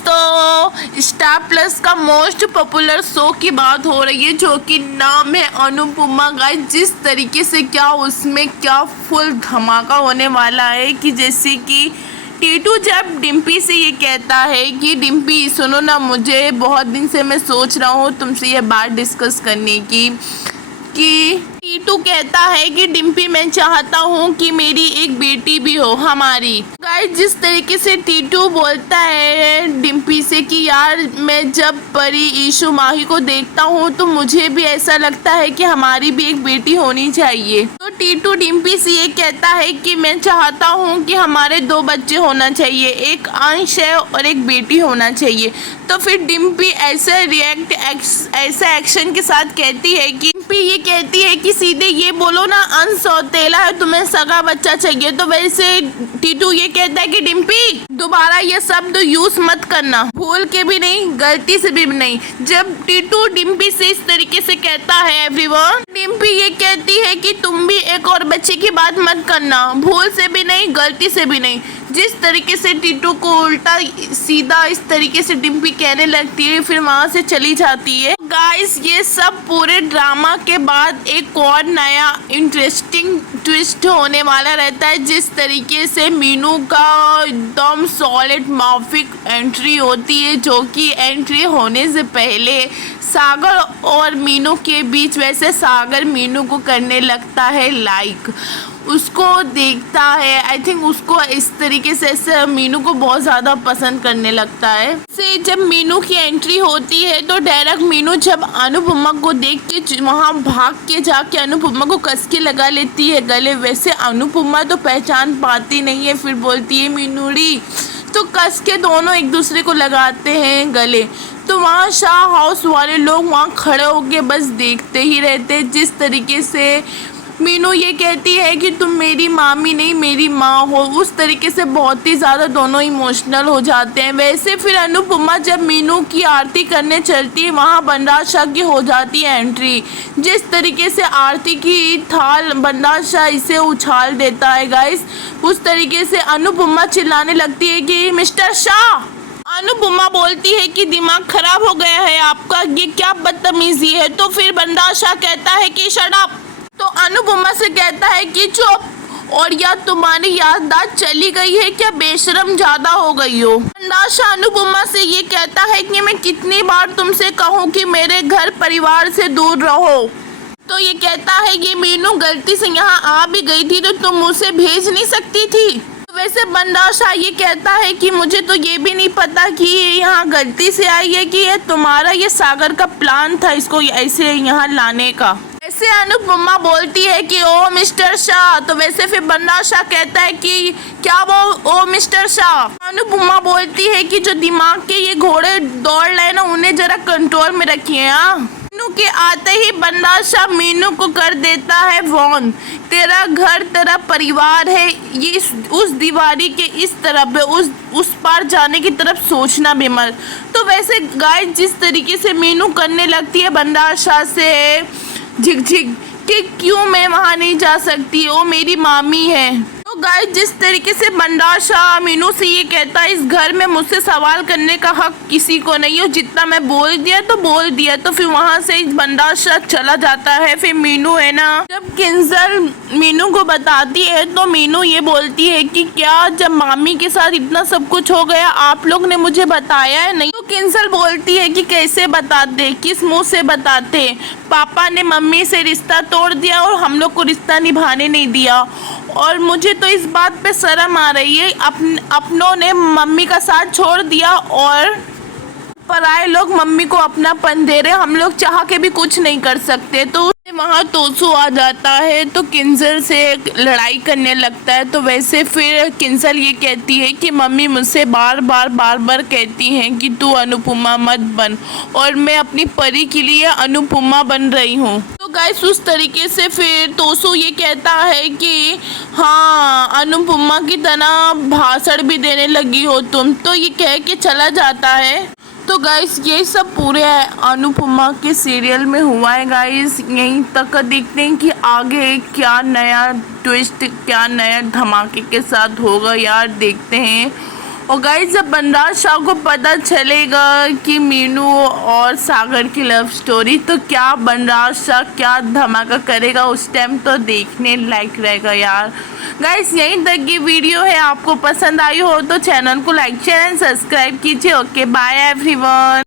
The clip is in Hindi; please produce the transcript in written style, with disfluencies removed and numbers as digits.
दोस्तों, स्टार प्लस का मोस्ट पॉपुलर शो की बात हो रही है जो कि नाम है अनुपमा। गाइस, जिस तरीके से क्या उसमें क्या फुल धमाका होने वाला है कि जैसे कि टीटू जब डिम्पी से ये कहता है कि डिम्पी सुनो ना, मुझे बहुत दिन से मैं सोच रहा हूँ तुमसे ये बात डिस्कस करने की कि टीटू कहता है कि डिम्पी मैं चाहता हूँ कि मेरी एक बेटी भी हो हमारी। गाइस, जिस तरीके से टीटू बोलता है डिम्पी से कि यार मैं जब परी ईशु माही को देखता हूँ तो मुझे भी ऐसा लगता है कि हमारी भी एक बेटी होनी चाहिए। तो टीटू डिम्पी से ये कहता है कि मैं चाहता हूँ कि हमारे 2 बच्चे होना चाहिए, एक अंश है और एक बेटी होना चाहिए। तो फिर डिम्पी ऐसा ऐसा एक्शन के साथ कहती है कि डिम्पी ये कहती है कि सीधे ये बोलो ना, अंश सौतेला है, तुम्हें सगा बच्चा चाहिए। तो वैसे टीटू ये कहता है कि डिम्पी दोबारा ये शब्द यूज मत करना, भूल के भी नहीं, गलती से भी नहीं। जब टीटू डिम्पी से इस तरीके से कहता है एवरीवन, डिम्पी ये कहती है कि तुम भी एक और बच्चे की बात मत करना, भूल से भी नहीं, गलती से भी नहीं। जिस तरीके से टीटू को उल्टा सीधा इस तरीके से डिम्पी कहने लगती है, फिर वहां से चली जाती है। गाइस, ये सब पूरे ड्रामा के बाद एक और नया इंटरेस्टिंग ट्विस्ट होने वाला रहता है। जिस तरीके से मीनू का एकदम सॉलिड माफिक एंट्री होती है, जो कि एंट्री होने से पहले सागर और मीनू के बीच, वैसे सागर मीनू को करने लगता है लाइक, उसको देखता है। आई थिंक उसको इस तरीके से ऐसे मीनू को बहुत ज़्यादा पसंद करने लगता है। से जब मीनू की एंट्री होती है तो डायरेक्ट मीनू जब अनुपमा को देख के वहाँ भाग के जाके अनुपमा को कस के लगा लेती है गले। वैसे अनुपमा तो पहचान पाती नहीं है, फिर बोलती है मीनूड़ी, तो कस के दोनों एक दूसरे को लगाते हैं गले। तो वहाँ शाह हाउस वाले लोग वहाँ खड़े होके बस देखते ही रहते हैं। जिस तरीके से मीनू ये कहती है कि तुम मेरी मामी नहीं मेरी माँ हो, उस तरीके से बहुत ही ज़्यादा दोनों इमोशनल हो जाते हैं। वैसे फिर अनुपमा जब मीनू की आरती करने चलती है, वहाँ बनराज शाह की हो जाती है एंट्री। जिस तरीके से आरती की थाल बनराज शाह इसे उछाल देता है गाइस, उस तरीके से अनुपमा चिल्लाने लगती है कि मिस्टर शाह। अनुपमा बोलती है कि दिमाग खराब हो गया है आपका, ये क्या बदतमीजी है। तो फिर बनराज शाह कहता है कि शट अप। तो अनुपमा से कहता है कि चुप, और या तुम्हारी याददाश्त चली गई है क्या, बेशरम ज्यादा हो गई हो। बनराज शाह अनुपमा से ये कहता है कि मैं कितनी बार तुमसे कहूँ कि मेरे घर परिवार से दूर रहो। तो ये कहता है कि मीनू गलती से यहाँ आ भी गई थी तो तुम उसे भेज नहीं सकती थी। वैसे बनराज शाह ये कहता है कि मुझे तो ये भी नहीं पता कि ये यहाँ गलती से आई है कि ये तुम्हारा ये सागर का प्लान था इसको ऐसे यहाँ लाने का। ऐसे अनुपमा बोलती है कि ओ मिस्टर शाह। तो वैसे फिर बनराज शाह कहता है कि क्या वो ओ मिस्टर शाह। अनुपमा बोलती है कि जो दिमाग के ये घोड़े दौड़ रहे ना, उन्हें जरा कंट्रोल में रखिए। मीनू के आते ही बनराज शाह मीनू को कर देता है वॉर्न, तेरा घर तेरा परिवार है, ये उस दीवारी के इस तरफ है, उस पार जाने की तरफ सोचना भी मत। तो वैसे गाइस, जिस तरीके से मीनू करने लगती है बनराज शाह से झिक झिक कि क्यों मैं वहाँ नहीं जा सकती, वो मेरी मामी है। तो गाइस, जिस तरीके से बनराज शाह मीनू से ये कहता है इस घर में मुझसे सवाल करने का हक किसी को नहीं है, जितना मैं बोल दिया तो बोल दिया। तो फिर वहाँ से बनराज शाह चला जाता है। फिर मीनू है ना, जब किंजल मीनू को बताती है तो मीनू ये बोलती है कि क्या जब मामी के साथ इतना सब कुछ हो गया आप लोग ने मुझे बताया है नहीं। तो किंजल बोलती है कि कैसे बताते, किस मुँह से बताते, पापा ने मम्मी से रिश्ता तोड़ दिया और हम लोग को रिश्ता निभाने नहीं दिया, और मुझे तो इस बात पे शर्म आ रही है, अपनों ने मम्मी का साथ छोड़ दिया और पराए लोग मम्मी को अपनापन दे रहे, हम लोग चाह के भी कुछ नहीं कर सकते। तो वहाँ तोसू आ जाता है तो किंजल से लड़ाई करने लगता है। तो वैसे फिर किंजल ये कहती है कि मम्मी मुझसे बार बार कहती हैं कि तू अनुपमा मत बन, और मैं अपनी परी के लिए अनुपमा बन रही हूँ। तो गाइस, उस तरीके से फिर तोसू ये कहता है कि हाँ अनुपमा की तरह भाषण भी देने लगी हो तुम। तो ये कह के चला जाता है। तो गाइस, ये सब पूरे अनुपमा के सीरियल में हुआ है गाइस। यहीं तक देखते हैं कि आगे क्या नया ट्विस्ट, क्या नया धमाके के साथ होगा यार, देखते हैं। और गाइस जब बनराज शाह को पता चलेगा कि मीनू और सागर की लव स्टोरी, तो क्या बनराज शाह क्या धमाका करेगा उस टाइम, तो देखने लायक रहेगा यार। गाइस यहीं तक की वीडियो है, आपको पसंद आई हो तो चैनल को लाइक शेयर एंड सब्सक्राइब कीजिए। Okay bye everyone.